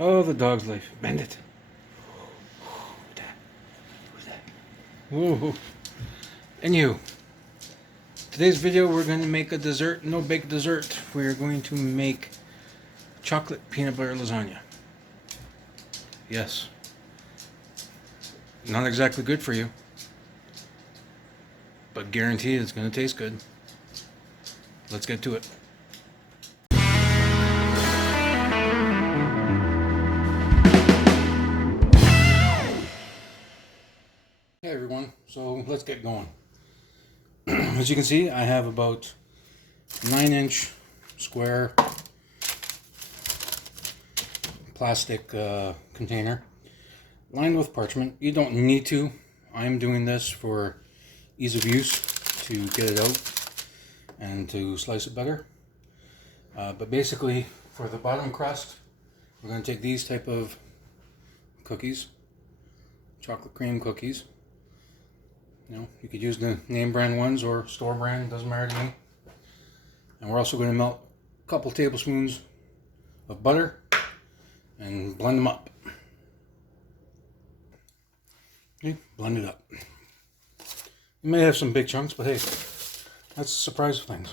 Oh, the dog's life. Bend it. Who's that? Whoa. And you. Today's video, we're going to make a dessert, no bake dessert. We're going to make chocolate peanut butter lasagna. Yes. Not exactly good for you, but guaranteed it's going to taste good. Let's get to it. Hey everyone, so let's get going. As you can see, I have about 9-inch square plastic container lined with parchment. You don't need to. I'm doing this for ease of use to get it out and to slice it better. But basically, for the bottom crust, we're going to take these type of cookies, chocolate cream cookies. You know, you could use the name brand ones or store brand, doesn't matter to me. And we're also going to melt a couple tablespoons of butter and blend them up. Okay, blend it up. You may have some big chunks, but hey, that's the surprise of things.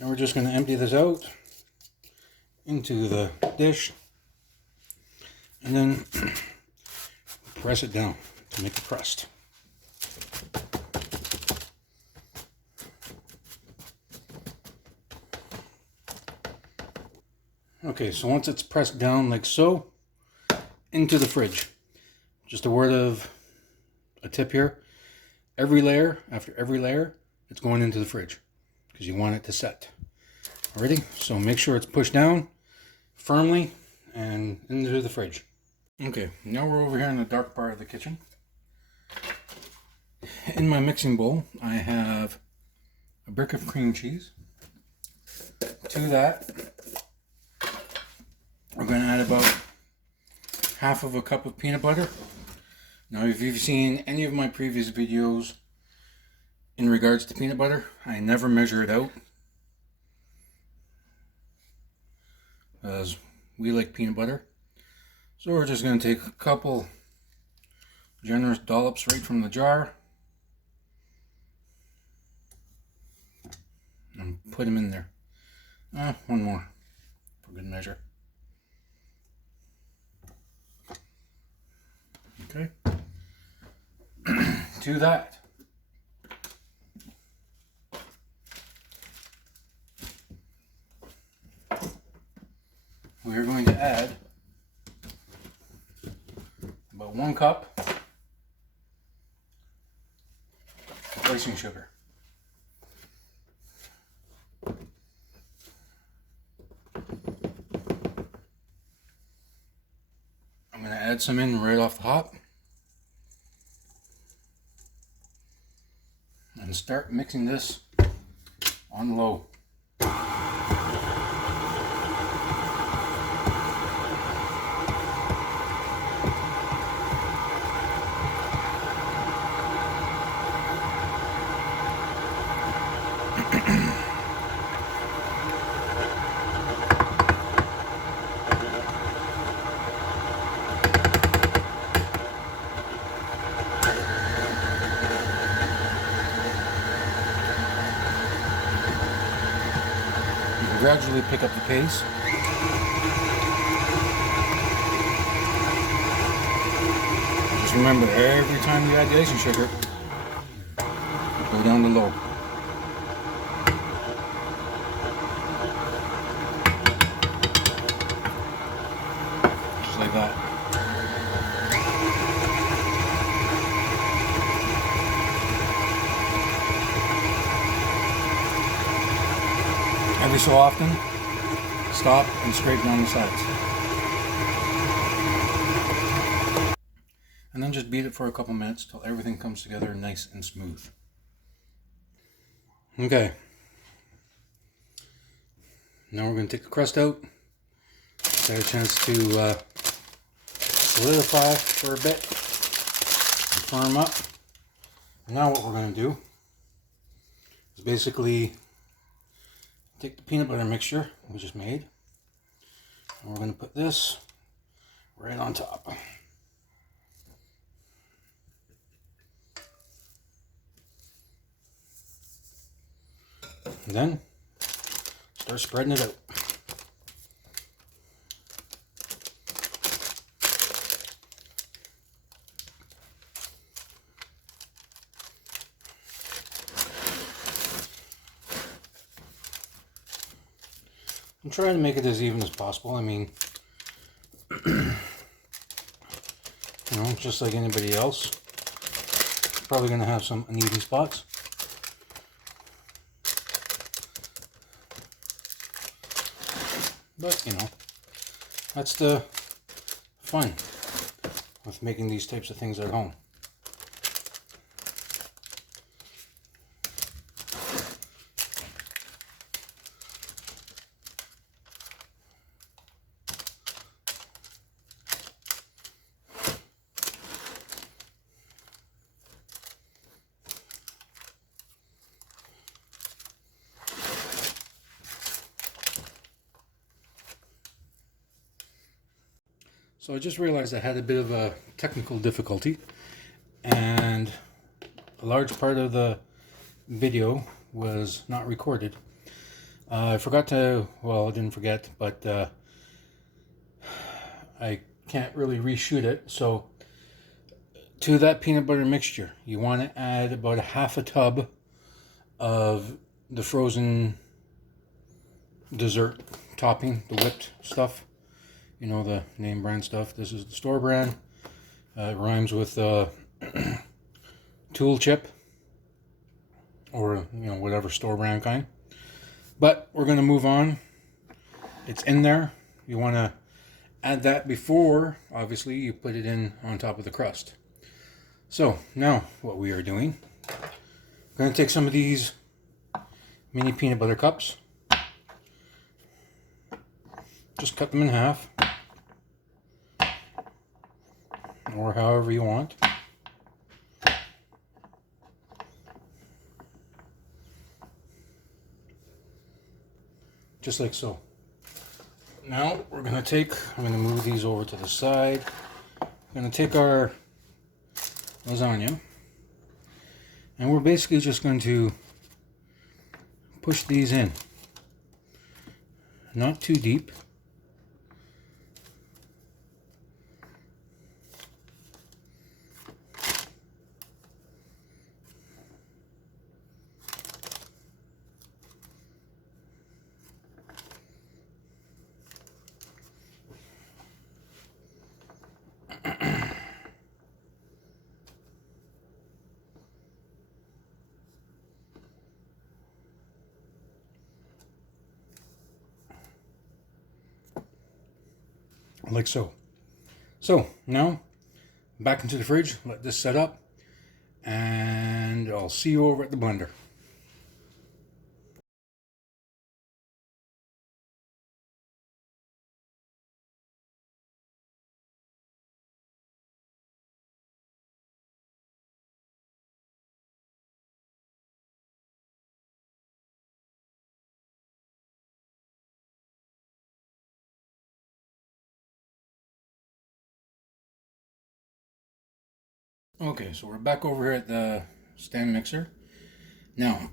Now we're just going to empty this out into the dish and then press it down to make the crust. Okay, so once it's pressed down like so, into the fridge. Just a tip here. Every layer, after every layer, it's going into the fridge because you want it to set. Alrighty, so make sure it's pushed down firmly and into the fridge. Okay, now we're over here in the dark part of the kitchen. In my mixing bowl, I have a brick of cream cheese. To that, we're going to add about half of a cup of peanut butter. Now, if you've seen any of my previous videos in regards to peanut butter, I never measure it out, as we like peanut butter. So we're just going to take a couple generous dollops right from the jar and put them in there. One more for good measure. Okay. To that, we are going to add about 1 cup of icing sugar. I'm going to add some in right off the hop and start mixing this on low. Gradually pick up the pace. Just remember, every time you add the icing sugar, go down to low. Just like that. Every so often, stop and scrape down the sides. And then just beat it for a couple minutes till everything comes together nice and smooth. Okay. Now we're going to take the crust out. Got a chance to solidify for a bit and firm up. Now what we're going to do is basically Take the peanut butter mixture we just made, and we're going to put this right on top. And then start spreading it out. I'm trying to make it as even as possible. I mean, you know, just like anybody else, probably going to have some uneven spots. But, you know, that's the fun with making these types of things at home. So I just realized I had a bit of a technical difficulty, and a large part of the video was not recorded. I forgot to, well, I didn't forget, but I can't really reshoot it. So to that peanut butter mixture, you want to add about a half a tub of the frozen dessert topping, the whipped stuff. You know, the name brand stuff. This is the store brand. It rhymes with tool chip, or, you know, whatever store brand kind. But we're going to move on. It's in there. You want to add that before, obviously, you put it in on top of the crust. So now what we are doing, we're going to take some of these mini peanut butter cups. Just cut them in half, or however you want. Just like so. Now we're going to I'm going to move these over to the side. We're going to take our lasagna, and we're basically just going to push these in. Not too deep. Like so. So now back into the fridge, let this set up, and I'll see you over at the blender. Okay, so we're back over here at the stand mixer. Now,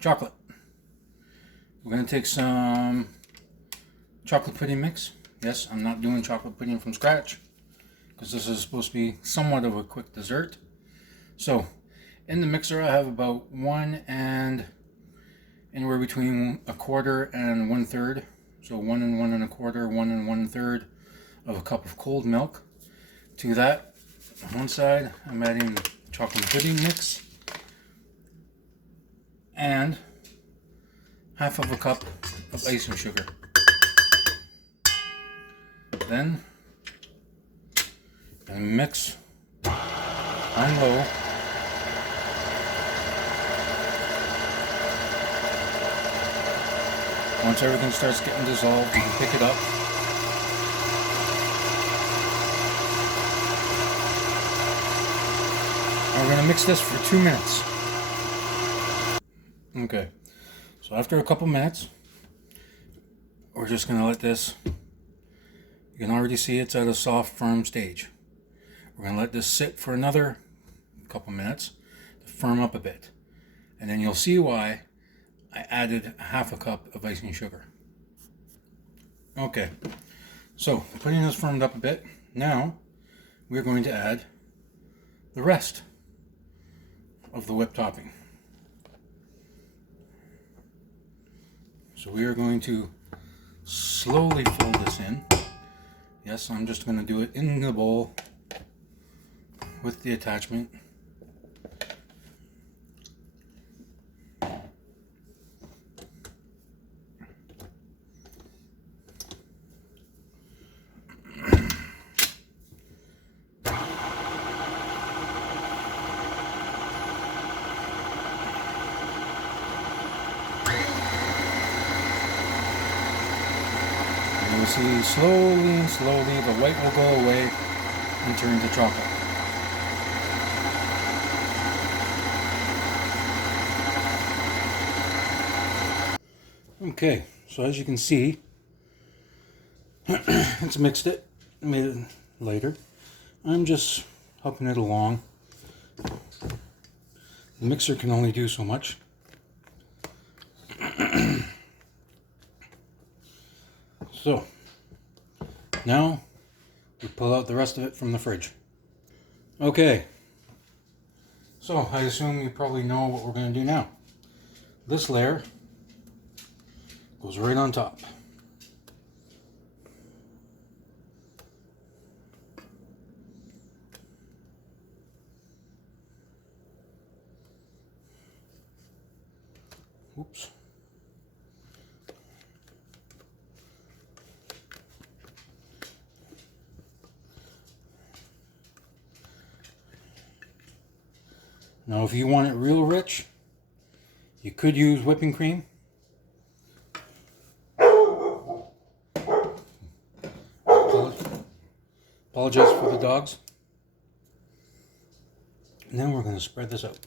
chocolate. We're going to take some chocolate pudding mix. Yes, I'm not doing chocolate pudding from scratch, because this is supposed to be somewhat of a quick dessert. So, in the mixer I have about anywhere between 1/4 and 1/3. So 1 and 1 1/4, 1 and 1/3 of a cup of cold milk. To that, on one side, I'm adding the chocolate pudding mix and half of a cup of icing sugar. Then, I'm going to mix on low. Once everything starts getting dissolved, you can pick it up. And we're going to mix this for 2 minutes. Okay, So after a couple minutes, we're just going to let this, you can already see it's at a soft, firm stage. We're going to let this sit for another couple minutes to firm up a bit. And then you'll see why I added half a cup of icing sugar. Okay, so putting this firmed up a bit, now we're going to add the rest of the whipped topping. So we are going to slowly fold this in. Yes, I'm just going to do it in the bowl with the attachment. You'll see slowly and slowly the white will go away and turn to chocolate. Okay, so as you can see, it's mixed it, made it lighter. I'm just helping it along. The mixer can only do so much. So, now we pull out the rest of it from the fridge. Okay, so I assume you probably know what we're going to do now. This layer goes right on top. Oops. Now if you want it real rich, you could use whipping cream. Apologize for the dogs. And then we're going to spread this out.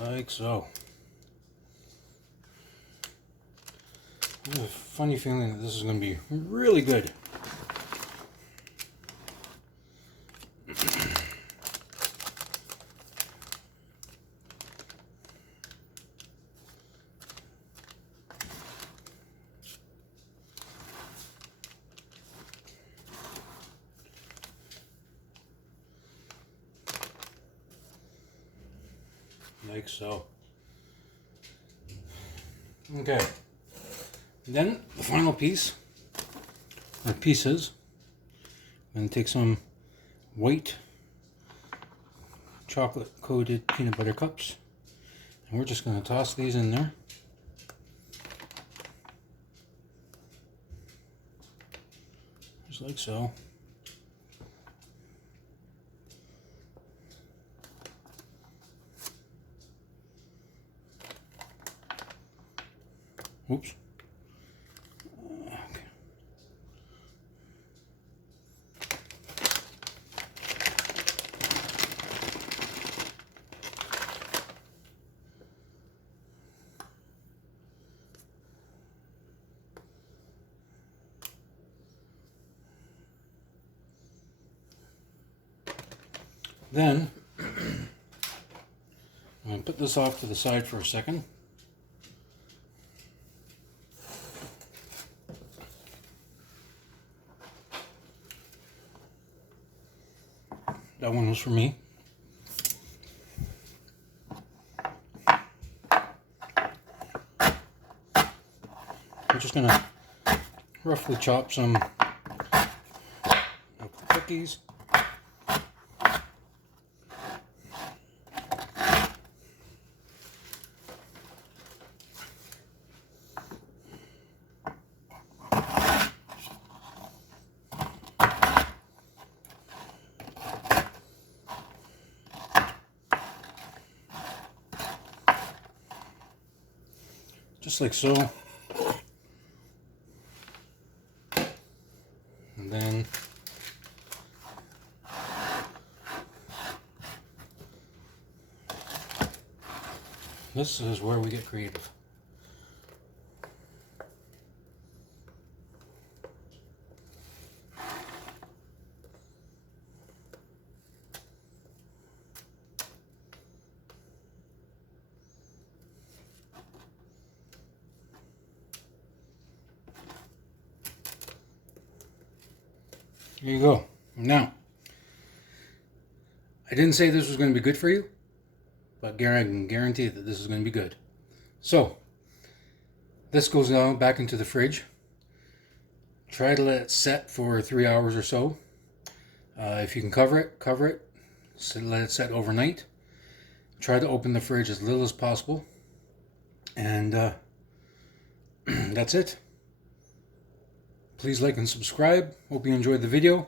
Like so. I have a funny feeling that this is going to be really good. Like so. Okay. Then the final piece, or pieces, I'm going to take some white chocolate coated peanut butter cups, and we're just going to toss these in there. Just like so. Oops. Okay. Then I'm going to put this off to the side for a second. That one was for me. I'm just going to roughly chop some cookies. Just like so. And then This is where we get creative. There you go. Now, I didn't say this was going to be good for you, but I can guarantee that this is going to be good. So, this goes now back into the fridge. Try to let it set for 3 hours or so. If you can cover it. So let it set overnight. Try to open the fridge as little as possible. And that's it. Please like and subscribe. Hope you enjoyed the video.